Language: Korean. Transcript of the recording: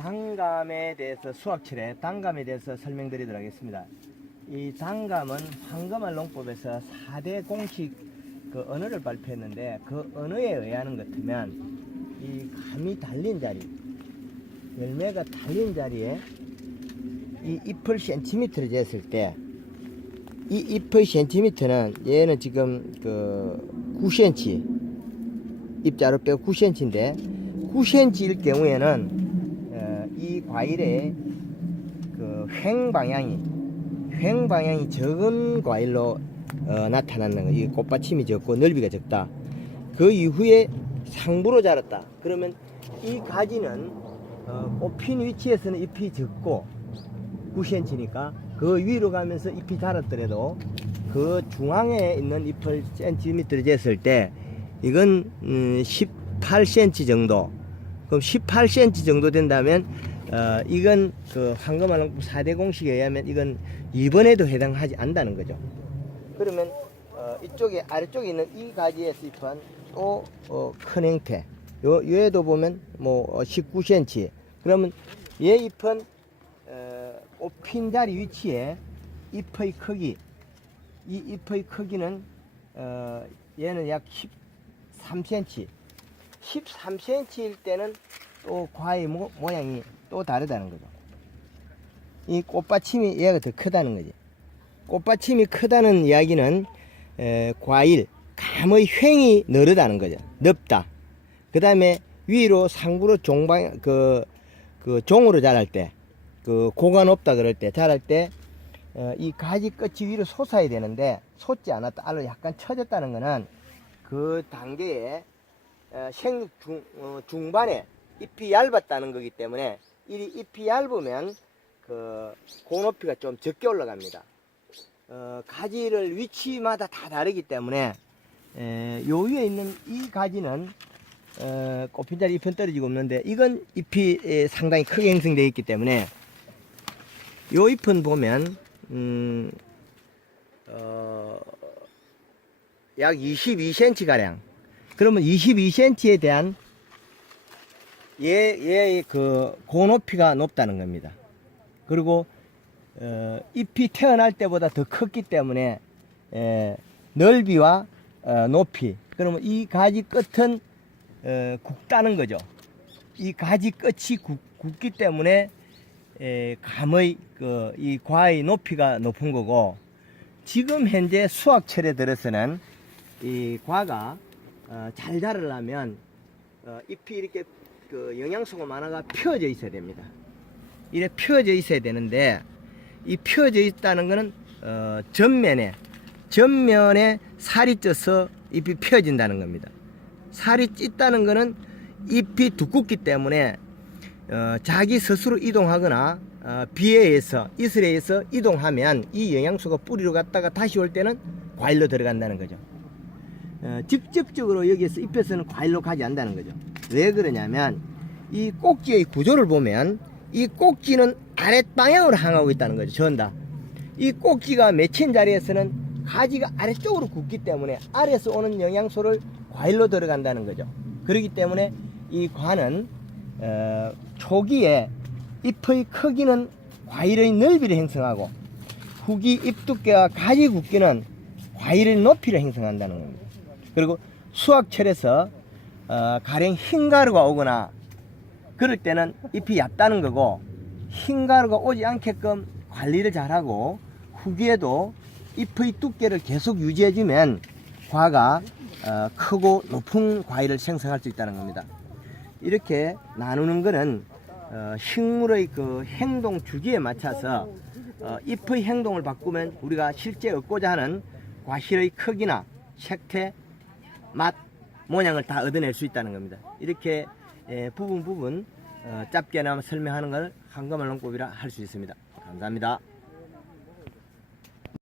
단감에 대해서 수학철에 단감에 대해서 설명드리도록 하겠습니다. 이 단감은 황금알 농법에서 4대 공식 그 언어를 발표했는데 그 언어에 의하는 것 같으면 이 감이 달린 자리 열매가 달린 자리에 이 잎을 센티미터로 쟀을 때 이 잎의 센티미터는 얘는 지금 그 9cm 입자로 빼고 9cm인데 9cm일 경우에는 어, 이 과일의 그 횡 방향이 횡 방향이 적은 과일로 어, 나타나는 거. 이 꽃받침이 적고 넓이가 적다. 그 이후에 상부로 자랐다. 그러면 이 가지는 어, 꽃핀 위치에서는 잎이 적고 9cm니까 그 위로 가면서 잎이 자랐더라도 그 중앙에 있는 잎을 센티미터로 쟀을 때 이건 음, 18cm 정도 그럼 18cm 정도 된다면 어, 이건 그 황금알농법 4대 공식에 의하면 이건 이번에도 해당하지 않는다는 거죠. 그러면 어, 이쪽에 아래쪽에 있는 이 가지의 잎은 또 어, 큰 형태. 요 얘도 보면 뭐 어, 19cm. 그러면 얘 잎은 어, 꽃핀 자리 위치에 잎의 크기, 이 잎의 크기는 어, 얘는 약 13cm. 13cm일 때는 또 과의 모, 모양이 또 다르다는 거죠. 이 꽃받침이 얘가 더 크다는 거지. 꽃받침이 크다는 이야기는 에, 과일, 감의 횡이 늘어다는 거죠. 넓다. 그 다음에 위로 상부로 종방, 그, 그 종으로 자랄 때, 그 고가 높다 그럴 때, 자랄 때, 어, 이 가지 끝이 위로 솟아야 되는데, 솟지 않았다. 알로 약간 처졌다는 거는 그 단계에 어, 생육 중, 어, 중반에 잎이 얇았다는 거기 때문에 이 잎이 얇으면 그 고높이가 좀 적게 올라갑니다. 어, 가지를 위치마다 다 다르기 때문에 에, 요 위에 있는 이 가지는 어, 꽃핀자리 잎은 떨어지고 없는데 이건 잎이 에, 상당히 크게 형성되어 있기 때문에 요 잎은 보면 음, 어, 약 22cm 가량 그러면 22cm에 대한 얘, 얘의 그 고높이가 높다는 겁니다. 그리고 어, 잎이 태어날 때보다 더 컸기 때문에 에, 넓이와 어, 높이 그러면 이 가지 끝은 어, 굵다는 거죠. 이 가지 끝이 굵, 굵기 때문에 에, 감의 그, 이 과의 높이가 높은 거고 지금 현재 수확철에 들어서는 이 과가 어, 잘 자라려면 어, 잎이 이렇게 그 영양소가 많아가 펴져 있어야 됩니다. 이래 펴져 있어야 되는데 이 펴져 있다는 거는 어, 전면에 전면에 살이 쪄서 잎이 펴진다는 겁니다. 살이 찢다는 거는 잎이 두껍기 때문에 어, 자기 스스로 이동하거나 어, 비에 의해서 이슬에 의해서 이동하면 이 영양소가 뿌리로 갔다가 다시 올 때는 과일로 들어간다는 거죠. 어, 직접적으로 여기에서 잎에서는 과일로 가지 않는다는 거죠. 왜 그러냐면 이 꼭지의 구조를 보면 이 꼭지는 아랫 방향으로 향하고 있다는 거죠. 전다. 이 꼭지가 맺힌 자리에서는 가지가 아래쪽으로 굽기 때문에 아래에서 오는 영양소를 과일로 들어간다는 거죠. 그렇기 때문에 이 과는 어, 초기에 잎의 크기는 과일의 넓이를 형성하고 후기 잎 두께와 가지 굵기는 과일의 높이를 형성한다는 겁니다. 그리고 수확철에서 어, 가령 흰 가루가 오거나 그럴 때는 잎이 얕다는 거고 흰 가루가 오지 않게끔 관리를 잘하고 후기에도 잎의 두께를 계속 유지해주면 과가 어, 크고 높은 과일을 생성할 수 있다는 겁니다. 이렇게 나누는 것은 어, 식물의 그 행동 주기에 맞춰서 어, 잎의 행동을 바꾸면 우리가 실제 얻고자 하는 과실의 크기나 색태, 맛, 모양을 다 얻어낼 수 있다는 겁니다. 이렇게 예, 부분 부분 어, 짧게나마 설명하는 걸 한가말 농법이라 할 수 있습니다. 감사합니다.